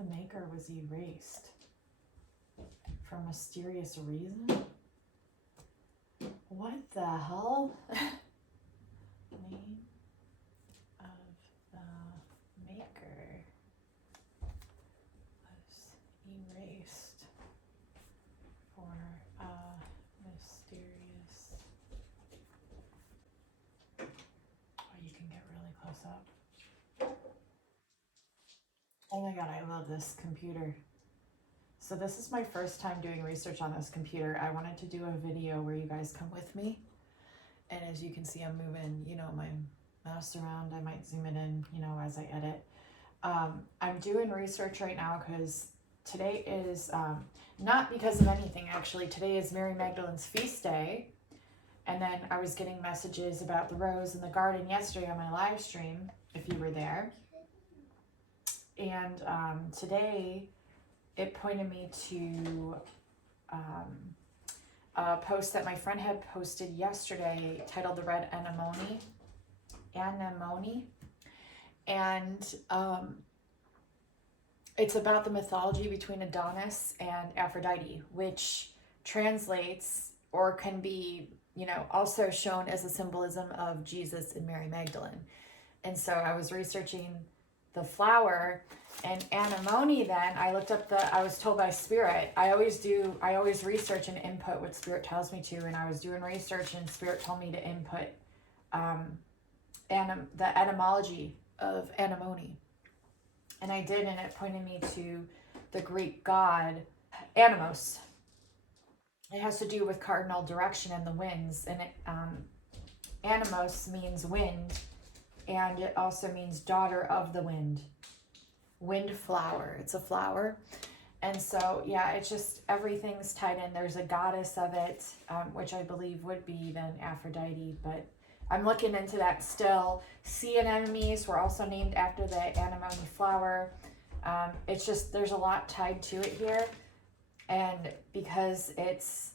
the maker was erased for mysterious reason. What the hell? Name of the maker was erased for a mysterious. Oh, you can get really close up. Oh my god, I love this computer. So this is my first time doing research on this computer. I wanted to do a video where you guys come with me. And as you can see, I'm moving, you know, my mouse around. I might zoom it in, you know, as I edit. I'm doing research right now because today is, not because of anything actually, today is Mary Magdalene's feast day. And then I was getting messages about the rose in the garden yesterday on my live stream, if you were there. And today it pointed me to a post that my friend had posted yesterday titled The Red Anemone. And it's about the mythology between Adonis and Aphrodite, which translates or can be, you know, also shown as a symbolism of Jesus and Mary Magdalene. And so I was researching the flower and anemone. Then I looked up I was told by Spirit, I always research and input what Spirit tells me to, and I was doing research and Spirit told me to input the etymology of anemone. And I did, and it pointed me to the Greek god Animos. It has to do with cardinal direction and the winds, and Animos means wind, and it also means daughter of the wind. Wind flower. It's a flower. And so, yeah, it's just everything's tied in. There's a goddess of it, which I believe would be then Aphrodite, but I'm looking into that still. Sea anemones were also named after the anemone flower. It's just, there's a lot tied to it here. And because it's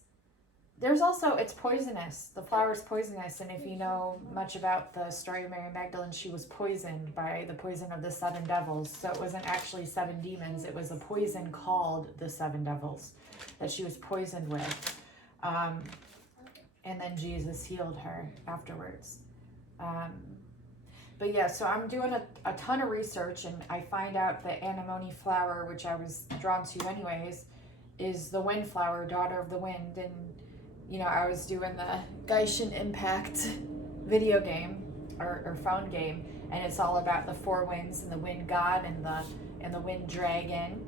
poisonous. The flower is poisonous. And if you know much about the story of Mary Magdalene, she was poisoned by the poison of the 7 devils. So it wasn't actually 7 demons. It was a poison called the 7 devils that she was poisoned with. And then Jesus healed her afterwards. But yeah, so I'm doing a ton of research, and I find out that anemone flower, which I was drawn to anyways, is the wind flower, daughter of the wind. And you know, I was doing the Genshin Impact video game or phone game, and it's all about the 4 winds and the wind god and the wind dragon,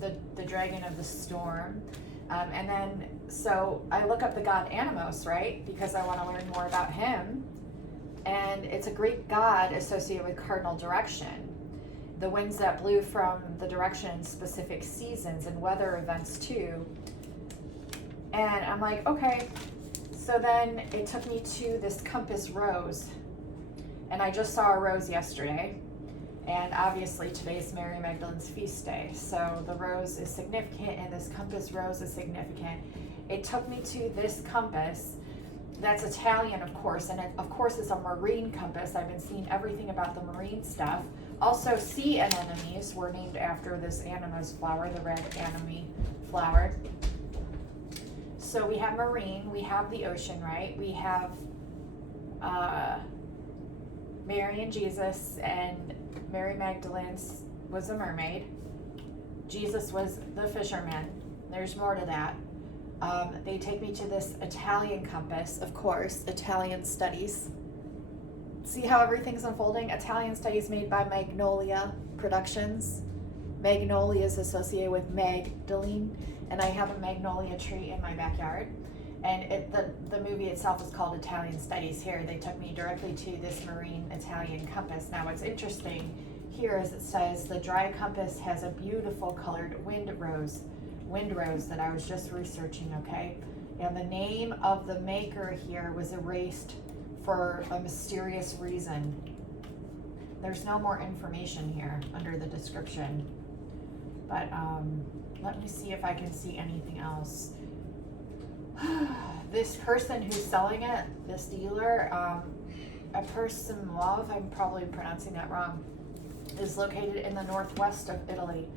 the dragon of the storm. And then so I look up the god Animos, right? Because I want to learn more about him. And it's a Greek god associated with cardinal direction. The winds that blew from the direction in specific seasons and weather events too. And I'm like, okay. So then it took me to this compass rose. And I just saw a rose yesterday. And obviously today's Mary Magdalene's feast day. So the rose is significant and this compass rose is significant. It took me to this compass that's Italian, of course. And of course it's a marine compass. I've been seeing everything about the marine stuff. Also, sea anemones were named after this Animos flower, the red anemone flower. So we have marine, we have the ocean, right? We have Mary and Jesus, and Mary Magdalene was a mermaid. Jesus was the fisherman. There's more to that. They take me to this Italian compass, of course, Italian studies. See how everything's unfolding? Italian studies made by Magnolia Productions. Magnolia is associated with Magdalene, and I have a magnolia tree in my backyard. And the movie itself is called Italian Studies. Here, they took me directly to this marine Italian compass. Now, what's interesting here is it says the dry compass has a beautiful colored wind rose that I was just researching, okay? And the name of the maker here was erased for a mysterious reason. There's no more information here under the description. But let me see if I can see anything else. This person who's selling it, this dealer, a person love, I'm probably pronouncing that wrong. is located in the northwest of Italy.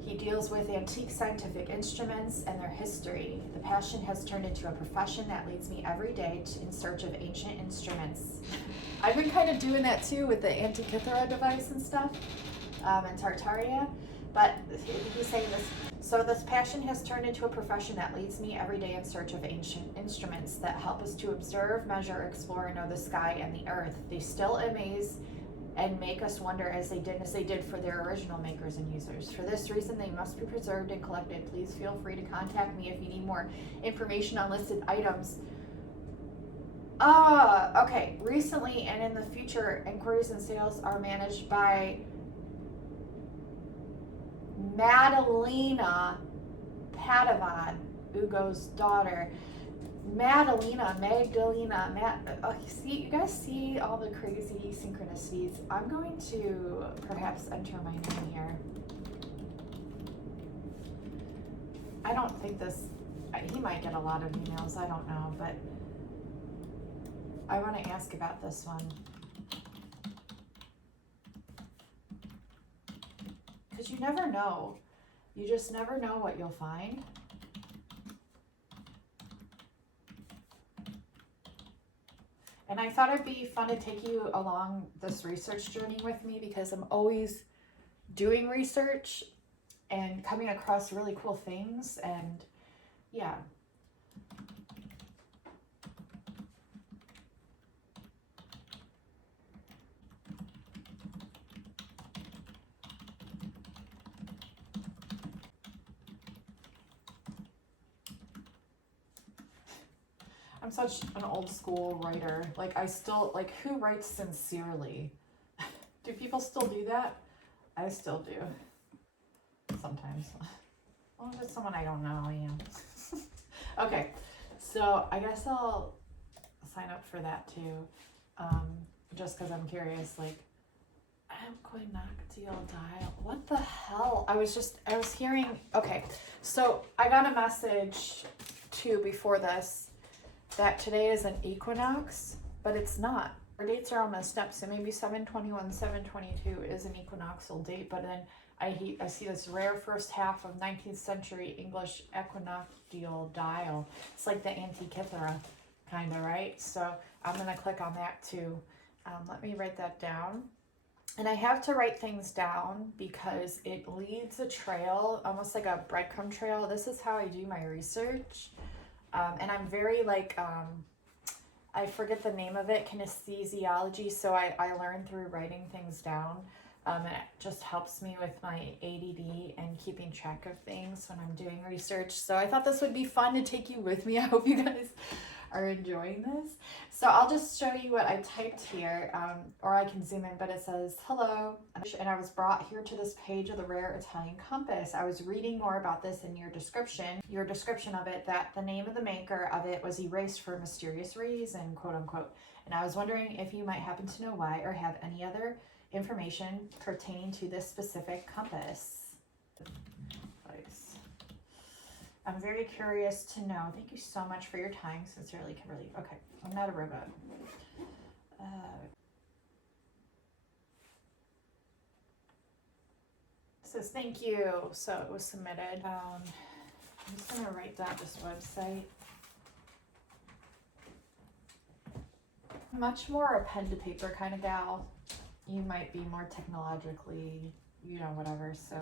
He deals with antique scientific instruments and their history. The passion has turned into a profession that leads me every day in search of ancient instruments. I've been kind of doing that too with the Antikythera device and stuff, and Tartaria. But he's saying this, so this passion has turned into a profession that leads me every day in search of ancient instruments that help us to observe, measure, explore, and know the sky and the earth. They still amaze and make us wonder as they did for their original makers and users. For this reason, they must be preserved and collected. Please feel free to contact me if you need more information on listed items. Okay. Recently and in the future, inquiries and sales are managed by Madalena Padovan, Ugo's daughter. Magdalena, see, you guys see all the crazy synchronicities. I'm going to perhaps enter my name here. I don't think this, he might get a lot of emails, I don't know, but I want to ask about this one. Because you never know. You just never know what you'll find. And I thought it'd be fun to take you along this research journey with me because I'm always doing research and coming across really cool things, and yeah. I'm such an old school writer. Like, I still, like, who writes sincerely? Do people still do that? I still do. Sometimes. Well, if it's someone I don't know, yeah. Okay, so I guess I'll sign up for that too. Just because I'm curious, like, equinoctial dial. What the hell? I was hearing, okay, so I got a message too before this that today is an equinox, but it's not. Our dates are all messed up, so maybe 7/21, 7/22 is an equinoxial date, but then I see this rare first half of 19th century English equinoctial dial. It's like the Antikythera, kind of, right? So I'm going to click on that too. Let me write that down. And I have to write things down because it leads a trail, almost like a breadcrumb trail. This is how I do my research. And I'm very like, I forget the name of it, kinesthesiology. So I learn through writing things down. And it just helps me with my ADD and keeping track of things when I'm doing research. So I thought this would be fun to take you with me. I hope you guys are enjoying this. So I'll just show you what I typed here, or I can zoom in, but it says, hello. And I was brought here to this page of the rare Italian compass. I was reading more about this in your description of it, that the name of the maker of it was erased for mysterious reason, quote unquote. And I was wondering if you might happen to know why or have any other information pertaining to this specific compass. I'm very curious to know. Thank you so much for your time. Sincerely, Kimberly. Okay, I'm not a robot. It says thank you. So it was submitted. I'm just going to write down this website. Much more a pen to paper kind of gal. You might be more technologically, you know, whatever. So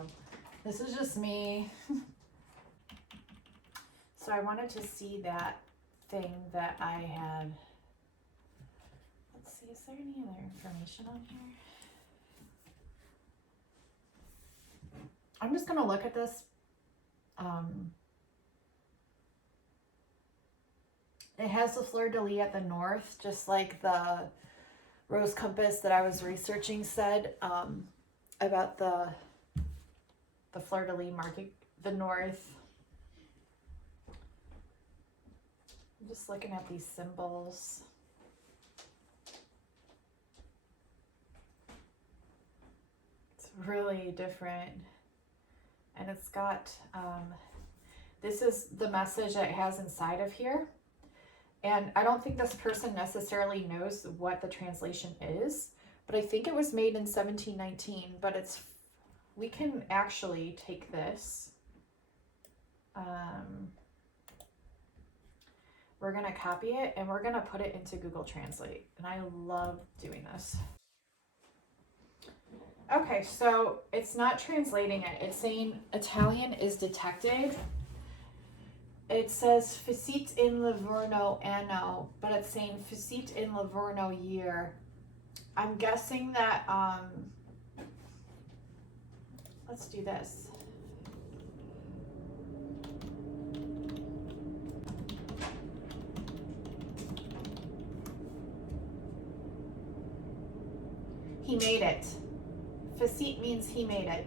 this is just me. So I wanted to see that thing that I had. Let's see, is there any other information on here? I'm just going to look at this. It has the fleur-de-lis at the north, just like the rose compass that I was researching said about the fleur-de-lis marking the north. I'm just looking at these symbols. It's really different. And it's got, this is the message that it has inside of here. And I don't think this person necessarily knows what the translation is, but I think it was made in 1719, but it's, we can actually take this. We're gonna copy it and we're gonna put it into Google Translate. And I love doing this. Okay, so it's not translating it. It's saying Italian is detected. It says Facit in Livorno anno, but it's saying Facit in Livorno year. I'm guessing that, let's do this. He made it. Facit means he made it.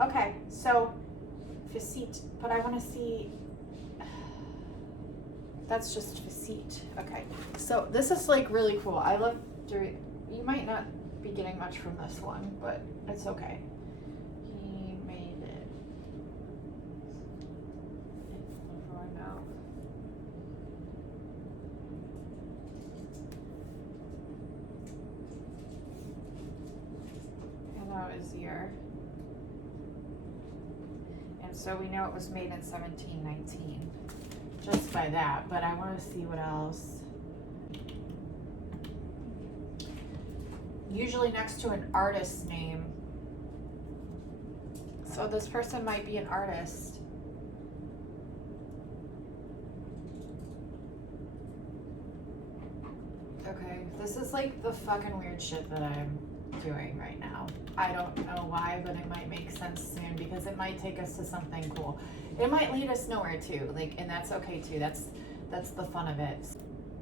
Okay, so Facit, but I want to see, that's just Facit. Okay, so this is like really cool. I love doing, you might not be getting much from this one, but it's okay. He made it. Livorno. Is year. And so we know it was made in 1719 just by that, but I want to see what else. Usually next to an artist's name. So this person might be an artist. Okay, this is like the fucking weird shit that I'm doing right now. I don't know why, but it might make sense soon because it might take us to something cool. It might lead us nowhere too, like, and that's okay too. That's the fun of it.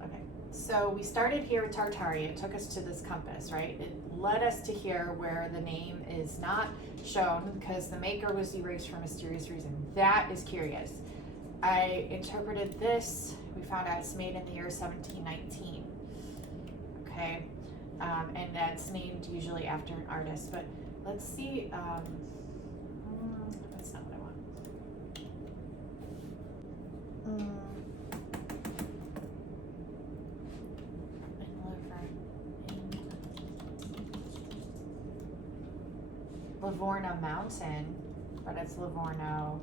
Okay, so we started here with Tartary. It took us to this compass, right? It led us to here where the name is not shown because the maker was erased for mysterious reason. That is curious. I interpreted this. We found out it's made in the year 1719. Okay. And that's named usually after an artist, but let's see, that's not what I want. Livorno Mountain, but it's Livorno.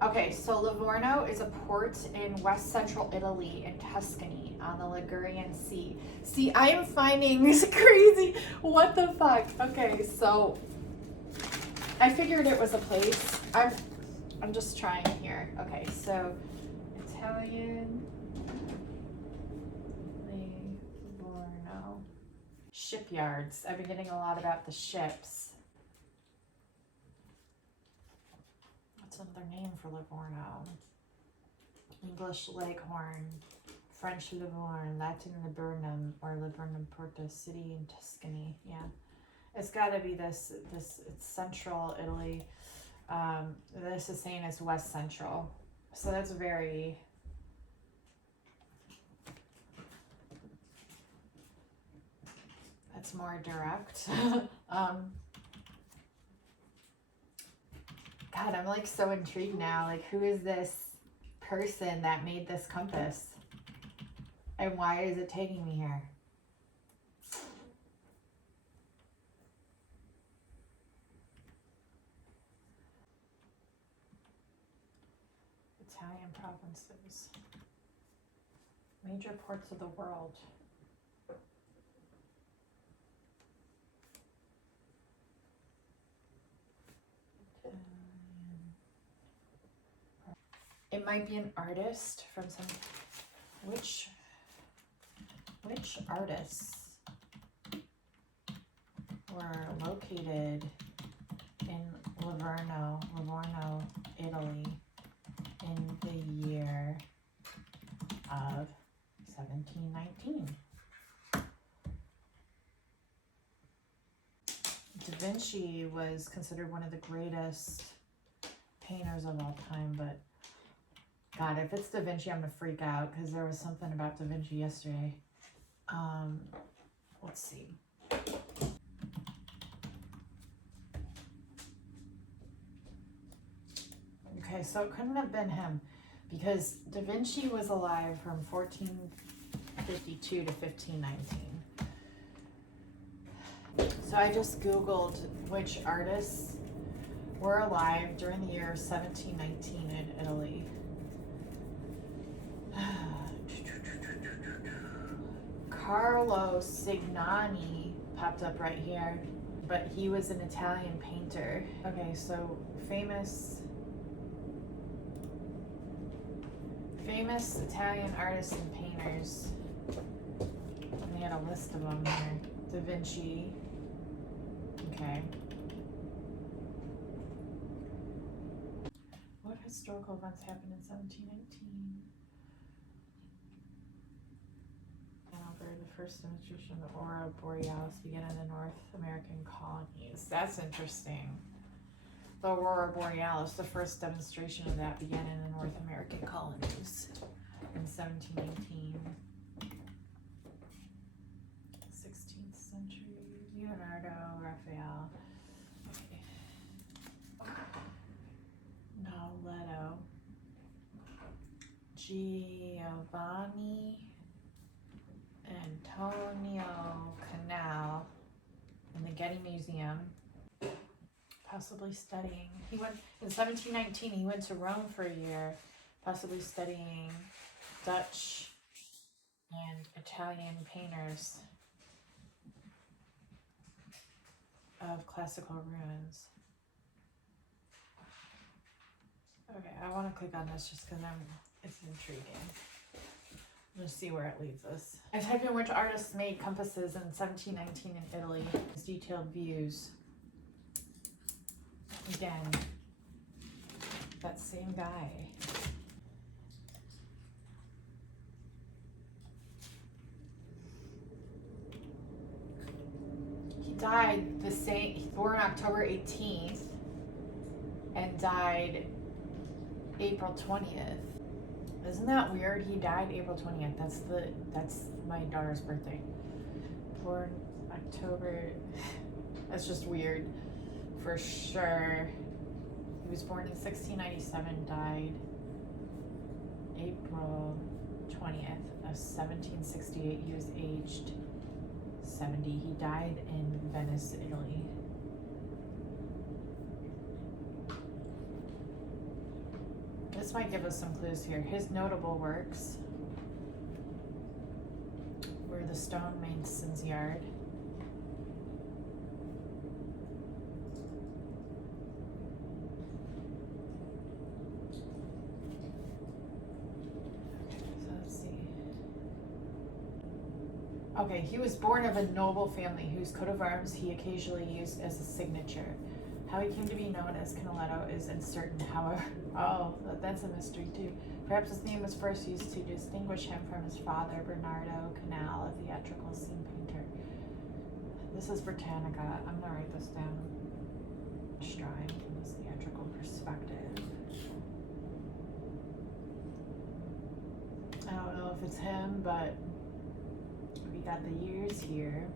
Okay, so Livorno is a port in west central Italy in Tuscany on the Ligurian Sea. See, I am finding this crazy. What the fuck? Okay, so I figured it was a place. I'm just trying here. Okay, so Italian Livorno shipyards. I've been getting a lot about the ships. Another name for Livorno. English Leghorn, French Livorno, Latin Liburnum, or Liburnum Porto, city in Tuscany. Yeah, it's got to be this. It's central Italy. This is saying it's west central, so that's very. That's more direct. God, I'm like so intrigued now. Like, who is this person that made this compass? And why is it taking me here? Italian provinces. Major ports of the world. It might be an artist from some, which artists were located in Livorno, Italy in the year of 1719. Da Vinci was considered one of the greatest painters of all time, but God, if it's Da Vinci, I'm gonna freak out because there was something about Da Vinci yesterday. Let's see. Okay, so it couldn't have been him. because Da Vinci was alive from 1452 to 1519. So I just Googled which artists were alive during the year 1719 in Italy. Carlo Signani popped up right here, but he was an Italian painter. Okay, so famous Italian artists and painters. And they had a list of them here. Da Vinci. Okay. What historical events happened in 1719? The first demonstration of the Aurora Borealis began in the North American colonies. That's interesting. The Aurora Borealis, the first demonstration of that began in the North American colonies in 1718. 16th century. Leonardo, Raphael. Okay. Nauletto. Giovanni Antonio Canal in the Getty Museum, possibly studying. He went in 1719. He went to Rome for a year, possibly studying Dutch and Italian painters of classical ruins. Okay, I want to click on this just because it's intriguing. Let's see where it leads us. I typed in which artists made compasses in 1719 in Italy. Detailed views. Again, that same guy. He died born October 18th and died April 20th. Isn't that weird? He died April 20th. That's my daughter's birthday. Born October. That's just weird. For sure. He was born in 1697, died April 20th of 1768. He was aged 70. He died in Venice, Italy. This might give us some clues here. His notable works were the stonemason's yard, so let's see. Okay, he was born of a noble family whose coat of arms he occasionally used as a signature. How he came to be known as Canaletto is uncertain, however. Oh, that's a mystery too. Perhaps his name was first used to distinguish him from his father, Bernardo Canal, a theatrical scene painter. This is Britannica. I'm gonna write this down. Drawing from this theatrical perspective. I don't know if it's him, but we got the years here.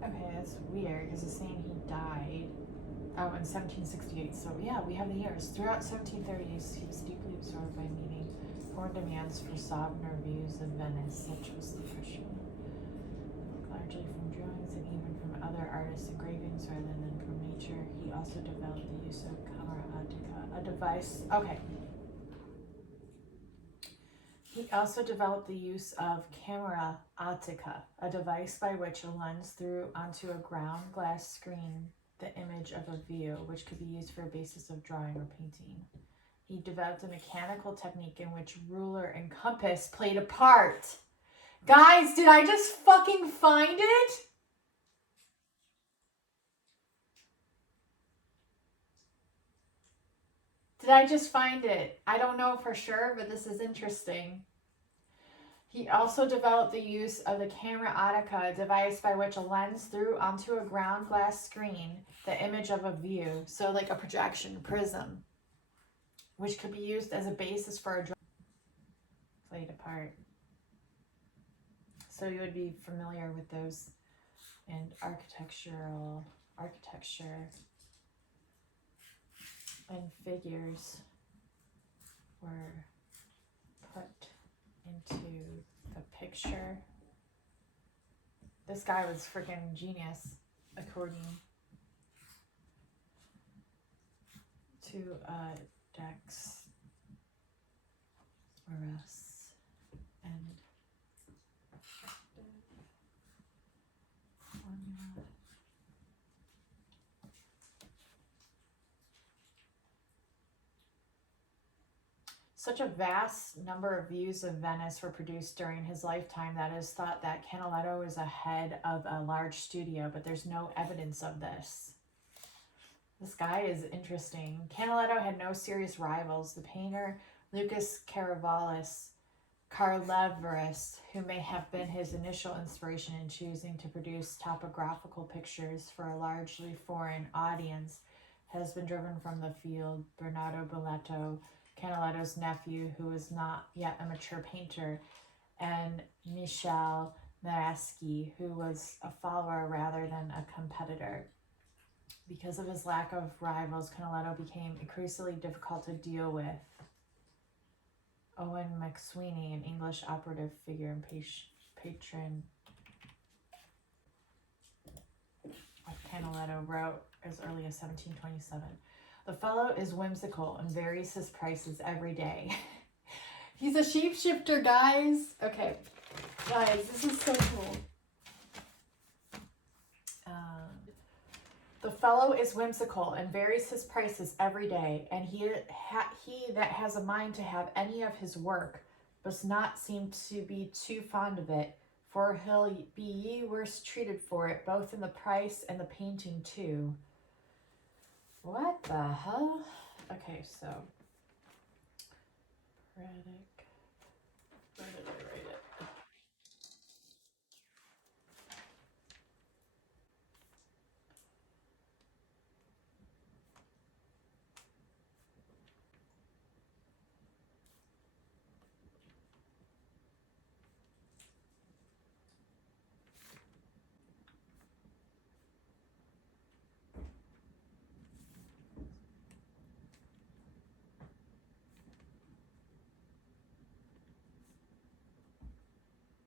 Okay, that's weird because it's saying he died in 1768. So yeah, we have the years. Throughout 1730s, he was deeply absorbed by meeting foreign demands for Sovner views of Venice, such was the impression. Largely from drawings and even from other artists' engravings rather than from nature. He also developed the use of camera ottica, a device. Okay. He also developed the use of camera ottica, a device by which a lens threw onto a ground glass screen the image of a view, which could be used for a basis of drawing or painting. He developed a mechanical technique in which ruler and compass played a part. Guys, did I just fucking find it? Did I just find it? I don't know for sure, but this is interesting. He also developed the use of the camera ottica, a device by which a lens threw onto a ground glass screen the image of a view, so like a projection prism, which could be used as a basis for a drawing. Played a part. So you would be familiar with those in architecture. and figures were put into the picture. This guy was freaking genius, according to Dex Oris and formula. Such a vast number of views of Venice were produced during his lifetime that it is thought that Canaletto is ahead of a large studio, but there's no evidence of this. This guy is interesting. Canaletto had no serious rivals. The painter Lucas Caravalis Carleveris, who may have been his initial inspiration in choosing to produce topographical pictures for a largely foreign audience, has been driven from the field. Bernardo Belletto, Canaletto's nephew, who is not yet a mature painter, and Michel Maraschi, who was a follower rather than a competitor. Because of his lack of rivals, Canaletto became increasingly difficult to deal with. Owen McSweeney, an English operative figure and patron of Canaletto, wrote as early as 1727. The fellow is whimsical and varies his prices every day. He's a shapeshifter, guys. Okay, guys, this is so cool. The fellow is whimsical and varies his prices every day, and he that has a mind to have any of his work must not seem to be too fond of it, for he'll be ye worse treated for it, both in the price and the painting too. What the hell? Okay, so Braddock. Where did I write it?